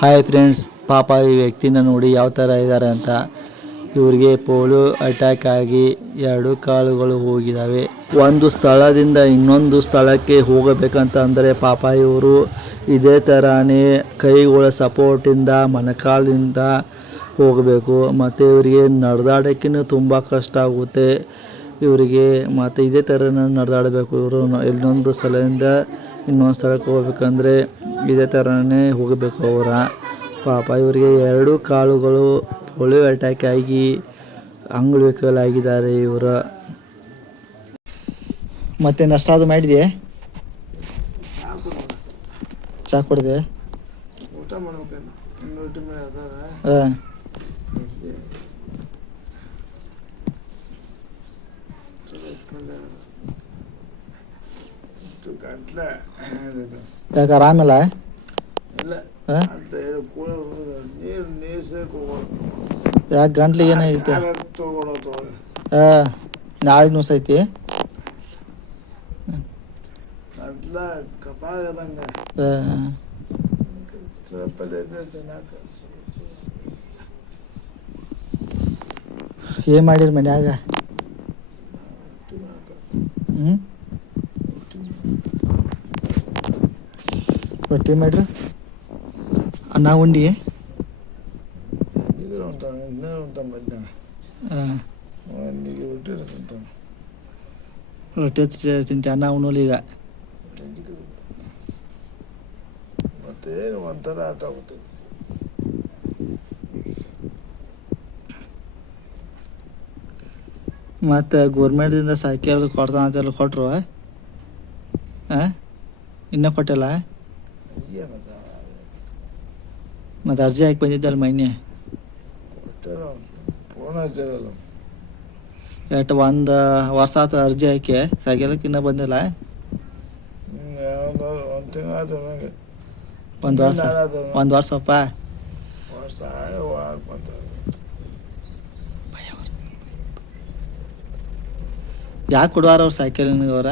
Hi friends, ಪಾಪ ಈ ವ್ಯಕ್ತಿನ ನೋಡಿ ಯಾವ ಥರ ಇದ್ದಾರೆ ಅಂತ. ಇವರಿಗೆ ಪೋಲಿಯೋ ಅಟ್ಯಾಕ್ ಆಗಿ 2 ಕಾಲುಗಳು ಹೋಗಿದ್ದಾವೆ. ಒಂದು ಸ್ಥಳದಿಂದ ಇನ್ನೊಂದು ಸ್ಥಳಕ್ಕೆ ಹೋಗಬೇಕಂತ ಅಂದರೆ ಪಾಪ ಇವರು ಇದೇ ಥರನೇ ಕೈಗಳ ಸಪೋರ್ಟಿಂದ ಮೊಣಕಾಲಿಂದ ಹೋಗಬೇಕು. ಮತ್ತು ಇವರಿಗೆ ನಡೆದಾಡೋಕ್ಕೂ ತುಂಬ ಕಷ್ಟ ಆಗುತ್ತೆ ಇವರಿಗೆ. ಮತ್ತು ಇದೇ ಥರ ನಡೆದಾಡಬೇಕು ಇವರು. ಇನ್ನೊಂದು ಸ್ಥಳದಿಂದ ಇನ್ನೊಂದು ಸ್ಥಳಕ್ಕೆ ಹೋಗ್ಬೇಕಂದ್ರೆ ಇದೇ ಥರನೇ ಹೋಗಬೇಕು ಅವರ. ಪಾಪ ಇವರಿಗೆ 2 ಕಾಲುಗಳು ಪೋಲಿಯೋ ಅಟ್ಯಾಕ್ ಆಗಿ ಅಂಗವಿಕಲಾಗಿದ್ದಾರೆ ಇವರು. ಮತ್ತೆ ನಷ್ಟಾದ್ರು ಮಾಡಿದೆ? ಚಾ ಕುಡಿದೆ? ಹಾಂ. ಯಾಕೆ ಆರಾಮಿಲ್ಲ? ಯಾಕೆ ಗಂಟ್ಲಿಗೆ ಏನೈತೆ? ಹಾಂ, ನಾಳೆ ನುಸೈತಿ? ಏನು ಮಾಡಿರಿ ಮನ್ಯಾಗ? ರೊಟ್ಟಿ ಮಾಡ್ರಿ? ಅನ್ನ ಉಂಡಿ? ರೊಟ್ಟಿ ತಿಂತೆ, ಅನ್ನ ಉಣ್ಣಲಿ ಈಗ? ಒಂಥರ ಆಟ ಆಗುತ್ತೆ. ಮತ್ತು ಗೋರ್ಮೆಂಟಿಂದ ಸೈಕಲ್ ಕೊಡ್ತಾನೆ ಅಂತೆಲ್ಲ ಕೊಟ್ಟರು? ಹಾಂ, ಇನ್ನೂ ಕೊಟ್ಟಿಲ್ಲ? ಮತ್ತು ಅರ್ಜಿ ಹಾಕಿ ಬಂದಿದ್ದಲ್ಲ ಮೊನ್ನೆ? ಎಷ್ಟು ಒಂದು ವರ್ಷ ಆಯ್ತು ಅರ್ಜಿ ಹಾಕಿ, ಸೈಕಲಕ್ಕೆ ಇನ್ನೂ ಬಂದಿಲ್ಲ? ಒಂದು ವರ್ಷಪ್ಪ. ಯಾಕೆ ಕೊಡುವಾರ ಅವ್ರು ಸೈಕಲ್ ನಿನಗವ್ರ?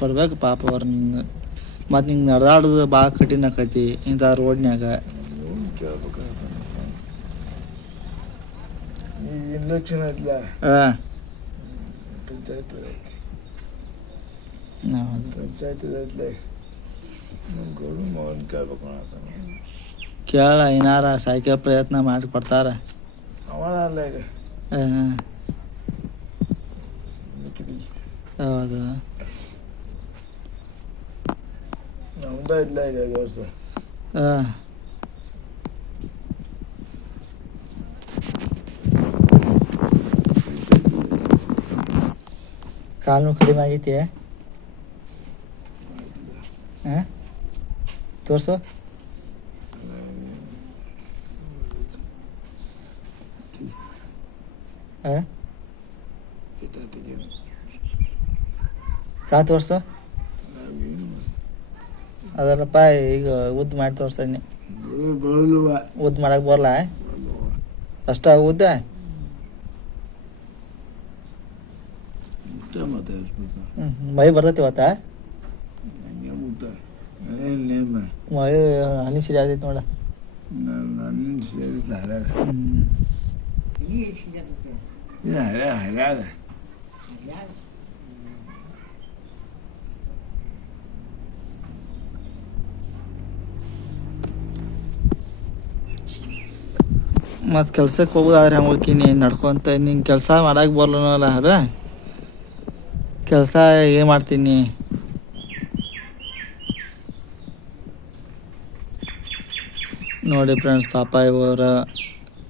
ಕೊಡ್ಬೇಕು ಪಾಪ ಅವ್ರ. ಮತ್ತು ನಿಂಗೆ ನಡೆದಾಡೋದು ಭಾಳ ಕಠಿಣ ಆಕೈತಿ ಇಂಥ ರೋಡ್ನ್ಯಾಗ. ಇಲೆಕ್ಷನ್ ಐತ್ಲ? ಹಾಂ, ಪಂಚಾಯತ್ ಐತಿ. ಪಂಚಾಯತ್ ಐತ್ಲೆ ಗೌಡು ಮೋಹನ್ ಕೇಳ್ಬೇಕು. ಕೇಳ, ಏನಾರ ಸೈಕಲ್ ಪ್ರಯತ್ನ ಮಾಡಿ ಕೊಡ್ತಾರ. ಅವನಲ್ಲ ಈಗ. ಹಾಂ, ಹೌದು. ನಮ್ದ ಇಲ್ಲ ಈಗ ವರ್ಷ. ಹಾಂ, ಕಾಲು ಕಡಿಮೆ ಆಗೈತಿ? ಹಾಂ, ತೋರಿಸು. ಹಾಂ, ಕಾ ತೋರಿಸು. ಅದಲ್ಲಪ್ಪ, ಈಗ ಉದ್ದು ಮಾಡಿ ತೋರ್ಸಣ್ಣಿ. ಉದ್ದು ಮಾಡಕ್ಕೆ ಬರಲ್ಲ ಅಷ್ಟ ಉದ್ದ? ಮೈ ಬರ್ತೈತಿ ಇವತ್ತ? ಮೈ ಹನಿ ಸಿರಿ ಆಗೈತಿ ನೋಡ. ಮತ್ತು ಕೆಲ್ಸಕ್ಕೆ ಹೋಗೋದಾದ್ರೆ ಹೆಂಗೆ ಹೋಗ್ತೀನಿ ನಡ್ಕೊತ? ನಿಂಗೆ ಕೆಲಸ ಮಾಡಕ್ಕೆ ಬರ್ಲನಲ್ಲ ಅದ ಕೆಲಸ ಏನು ಮಾಡ್ತೀನಿ? ನೋಡಿ ಫ್ರೆಂಡ್ಸ್, ಪಾಪ ಇವರ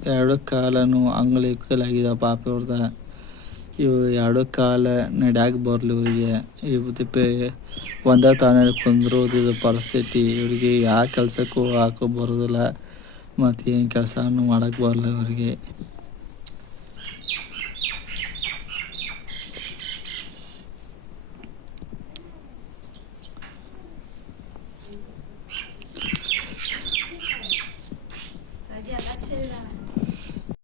2 ಕಾಲನು ಅಂಗವಿಕಲಾಗಿದೆ ಪಾಪ ಇವ್ರದ. ಇವು 2 ಕಾಲು ನಡ್ಯಾಕೆ ಬರಲಿ ಇವರಿಗೆ. ಇವತ್ತಿಪ್ಪೆ ಒಂದೇ ತಾನೇ ಕುಂದ್ರೋದು ಪರಿಸ್ಥಿತಿ ಇವರಿಗೆ. ಯಾವ ಕೆಲಸಕ್ಕೂ ಹಾಕೋ ಬರೋದಿಲ್ಲ, ಮತ್ತು ಏನು ಕೆಲಸನೂ ಮಾಡೋಕ್ಕೆ ಬರಲ್ಲ ಇವರಿಗೆ.